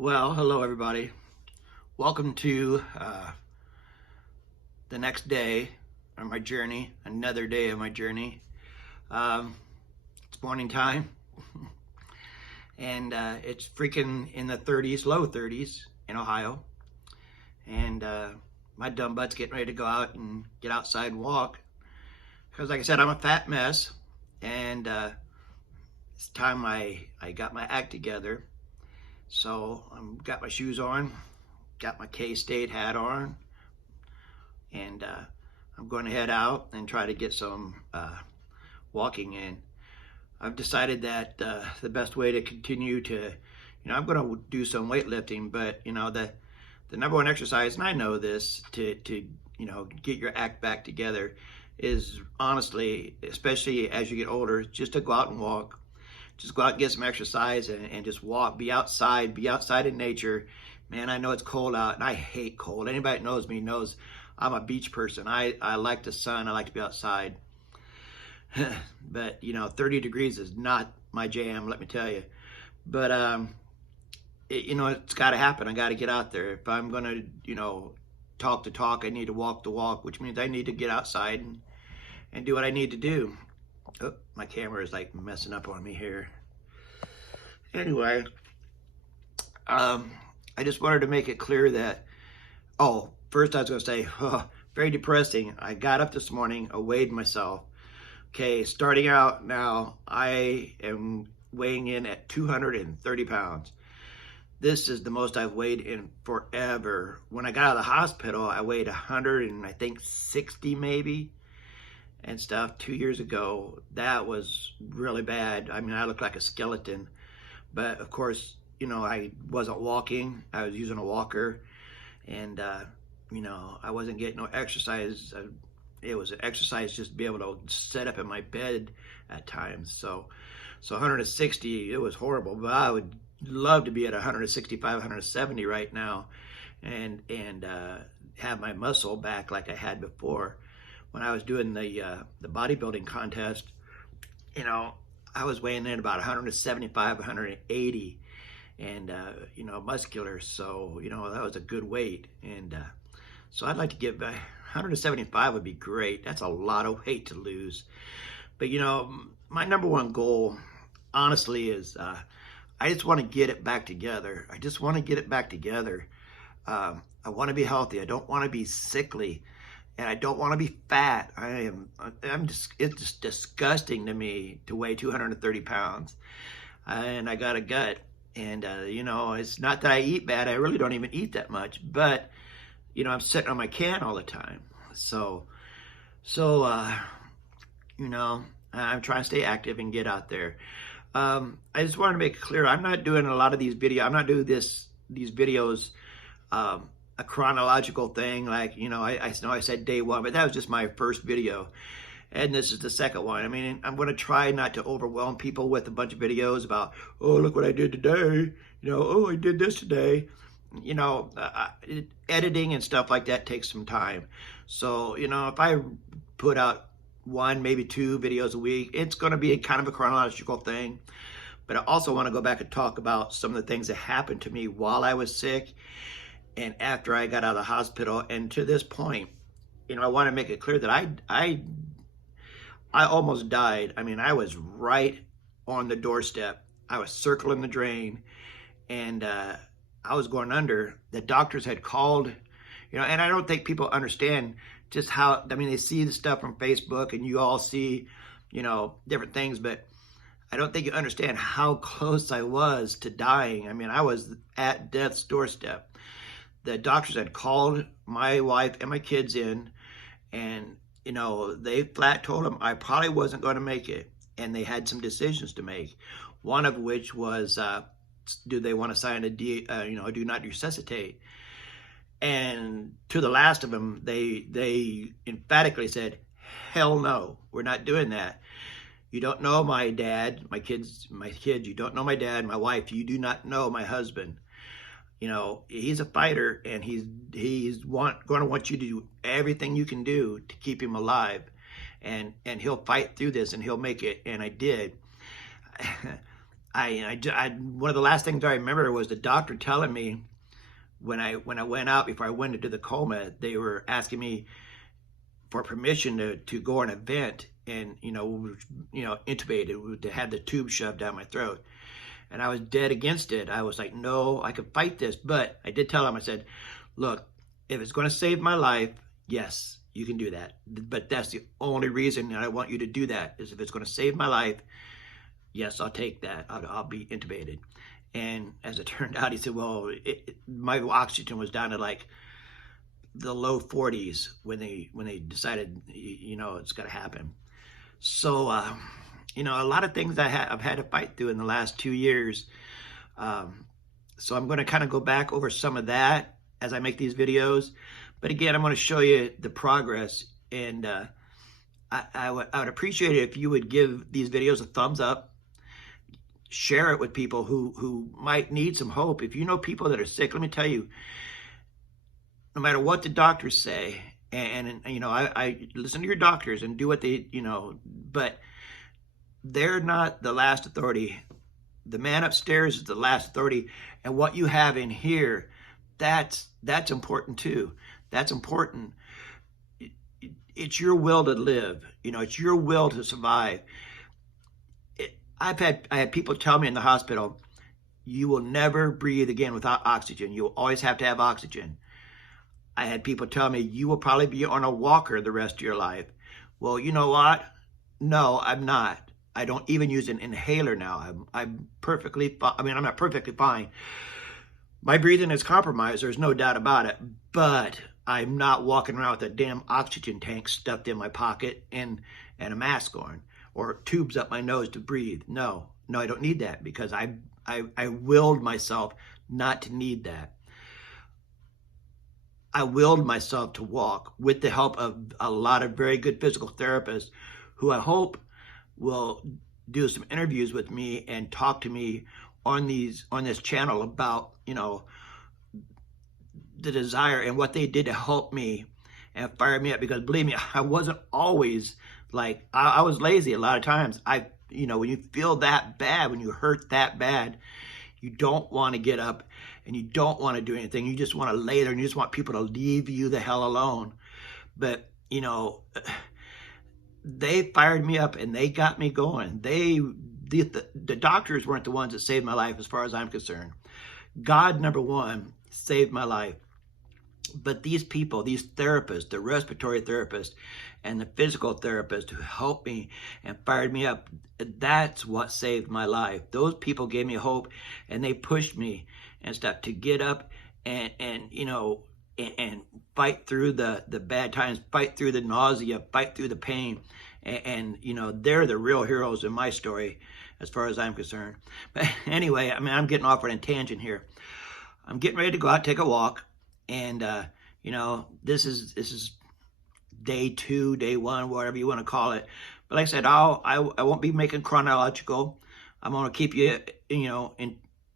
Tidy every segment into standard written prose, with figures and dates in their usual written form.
Well, hello everybody. Welcome to the next day of my journey, another day of my journey. Um, it's morning time, and it's freaking in the 30s, low 30s in Ohio. And my dumb butt's getting ready to go out and get outside and walk. Because, like I said, I'm a fat mess, and it's time I got my act together. So got my shoes on, got my K-State hat on, and I'm going to head out and try to get some walking in. I've decided that the best way to continue to, I'm going to do some weightlifting, but the number one exercise, and I know this, to get your act back together is honestly, especially as you get older, just to go out and walk. Just go out and get some exercise and just walk, be outside in nature. Man, I know it's cold out, and I hate cold. Anybody that knows me knows I'm a beach person. I like the sun. I like to be outside. But, 30 degrees is not my jam, let me tell you. But, it's got to happen. I got to get out there. If I'm going to, talk the talk, I need to walk the walk, which means I need to get outside and do what I need to do. Oh, my camera is like messing up on me here. Anyway, I just wanted to make it clear that, first I was going to say, very depressing. I got up this morning, I weighed myself. Okay, starting out now, I am weighing in at 230 pounds. This is the most I've weighed in forever. When I got out of the hospital, I weighed 100 and I think 60 maybe. And stuff 2 years ago. That was really bad. I mean, I looked like a skeleton. But of course, I wasn't walking. I was using a walker, and I wasn't getting no exercise. It was an exercise just to be able to sit up in my bed at times. So 160, it was horrible. But I would love to be at 165, 170 right now, and have my muscle back like I had before. When I was doing the bodybuilding contest, I was weighing in about 175, 180, and muscular. So that was a good weight, and so I'd like to get back. 175 would be great. That's a lot of weight to lose. But my number one goal, honestly, is I just want to get it back together. I just want to get it back together. I want to be healthy. I don't want to be sickly. And I don't want to be fat. It's just disgusting to me to weigh 230 pounds. And I got a gut. And, it's not that I eat bad. I really don't even eat that much. But, I'm sitting on my can all the time. So I'm trying to stay active and get out there. I just wanted to make it clear, I'm not doing a lot of these videos. I'm not doing these videos a chronological thing, like I know I said day one, but that was just my first video, and this is the second one. I mean, I'm going to try not to overwhelm people with a bunch of videos about, look what I did today, I did this today. Editing and stuff like that takes some time. So if I put out one, maybe two videos a week, it's going to be kind of a chronological thing. But I also want to go back and talk about some of the things that happened to me while I was sick and after I got out of the hospital. And to this point, I want to make it clear that I almost died. I mean, I was right on the doorstep. I was circling the drain, and I was going under. The doctors had called, and I don't think people understand just how, they see the stuff from Facebook and you all see, different things, but I don't think you understand how close I was to dying. I mean, I was at death's doorstep. The doctors had called my wife and my kids in, and they flat told them I probably wasn't going to make it, and they had some decisions to make. One of which was, do they want to sign a do not resuscitate? And to the last of them, they emphatically said, hell no, we're not doing that. You don't know my dad, my kids, you don't know my dad, my wife, you do not know my husband. He's a fighter, and he's going to want you to do everything you can do to keep him alive, and he'll fight through this, and he'll make it. And I did. one of the last things I remember was the doctor telling me when I went out, before I went into the coma, they were asking me for permission to go on a vent and, intubated, to have the tube shoved down my throat. And I was dead against it. I was like, no, I could fight this. But I did tell him, I said, look, if it's going to save my life, yes, you can do that. But that's the only reason that I want you to do that, is if it's going to save my life, yes, I'll take that. I'll be intubated. And as it turned out, he said, well, my oxygen was down to like the low 40s when they decided, it's got to happen. So, a lot of things I've had to fight through in the last 2 years. So I'm going to kind of go back over some of that as I make these videos. But again, I'm going to show you the progress. And I would appreciate it if you would give these videos a thumbs up. Share it with people who might need some hope. If you know people that are sick, let me tell you, no matter what the doctors say, and I listen to your doctors and do what they, but they're not the last authority. The man upstairs is the last authority. And what you have in here, that's important too. That's important. It's your will to live. It's your will to survive. I had people tell me in the hospital, you will never breathe again without oxygen. You'll always have to have oxygen. I had people tell me, you will probably be on a walker the rest of your life. Well, you know what? No, I'm not. I don't even use an inhaler now. I'm perfectly fine. I mean, I'm not perfectly fine. My breathing is compromised. There's no doubt about it. But I'm not walking around with a damn oxygen tank stuffed in my pocket and a mask on, or tubes up my nose to breathe. No, I don't need that, because I willed myself not to need that. I willed myself to walk with the help of a lot of very good physical therapists who I hope will do some interviews with me and talk to me on this channel about, the desire and what they did to help me and fire me up. Because believe me, I wasn't always like, I was lazy a lot of times. When you feel that bad, when you hurt that bad, you don't want to get up and you don't want to do anything. You just want to lay there and you just want people to leave you the hell alone. But, they fired me up and they got me going. The doctors weren't the ones that saved my life as far as I'm concerned. God, number one, saved my life. But these people, these therapists, the respiratory therapists and the physical therapists who helped me and fired me up, that's what saved my life. Those people gave me hope and they pushed me and stuff to get up and fight through the bad times, fight through the nausea, fight through the pain. And they're the real heroes in my story as far as I'm concerned. But anyway, I'm getting off on a tangent here. I'm getting ready to go out, take a walk. And, this is day 2, day 1, whatever you want to call it. But like I said, I won't be making chronological. I'm going to keep you,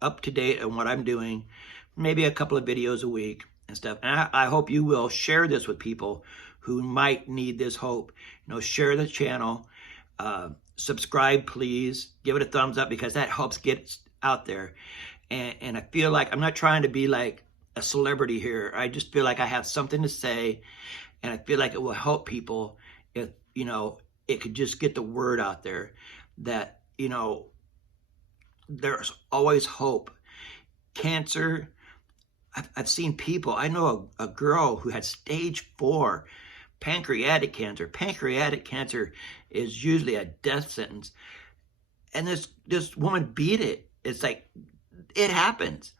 up to date on what I'm doing. Maybe a couple of videos a week and stuff. And I hope you will share this with people who might need this hope. Share the channel. Subscribe, please. Give it a thumbs up, because that helps get it out there. And I feel like I'm not trying to be like a celebrity here. I just feel like I have something to say, and I feel like it will help people if, it could just get the word out there that, there's always hope. Cancer, I've seen people, I know a girl who had stage 4 pancreatic cancer. Pancreatic cancer is usually a death sentence. And this woman beat it. It's like, it happens.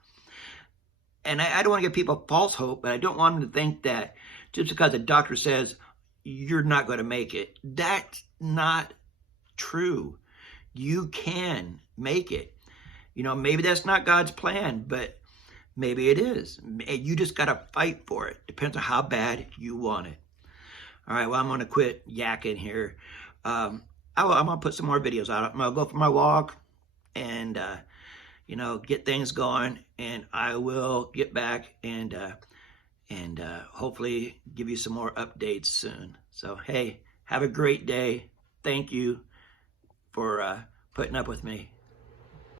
And I don't want to give people false hope, but I don't want them to think that just because a doctor says you're not going to make it, that's not true. You can make it. Maybe that's not God's plan, but maybe it is. You just got to fight for it. Depends on how bad you want it. All right, well, I'm going to quit yakking here. I'm going to put some more videos out. I'm going to go for my walk and, get things going, and I will get back and hopefully give you some more updates soon. So, hey, have a great day. Thank you for putting up with me.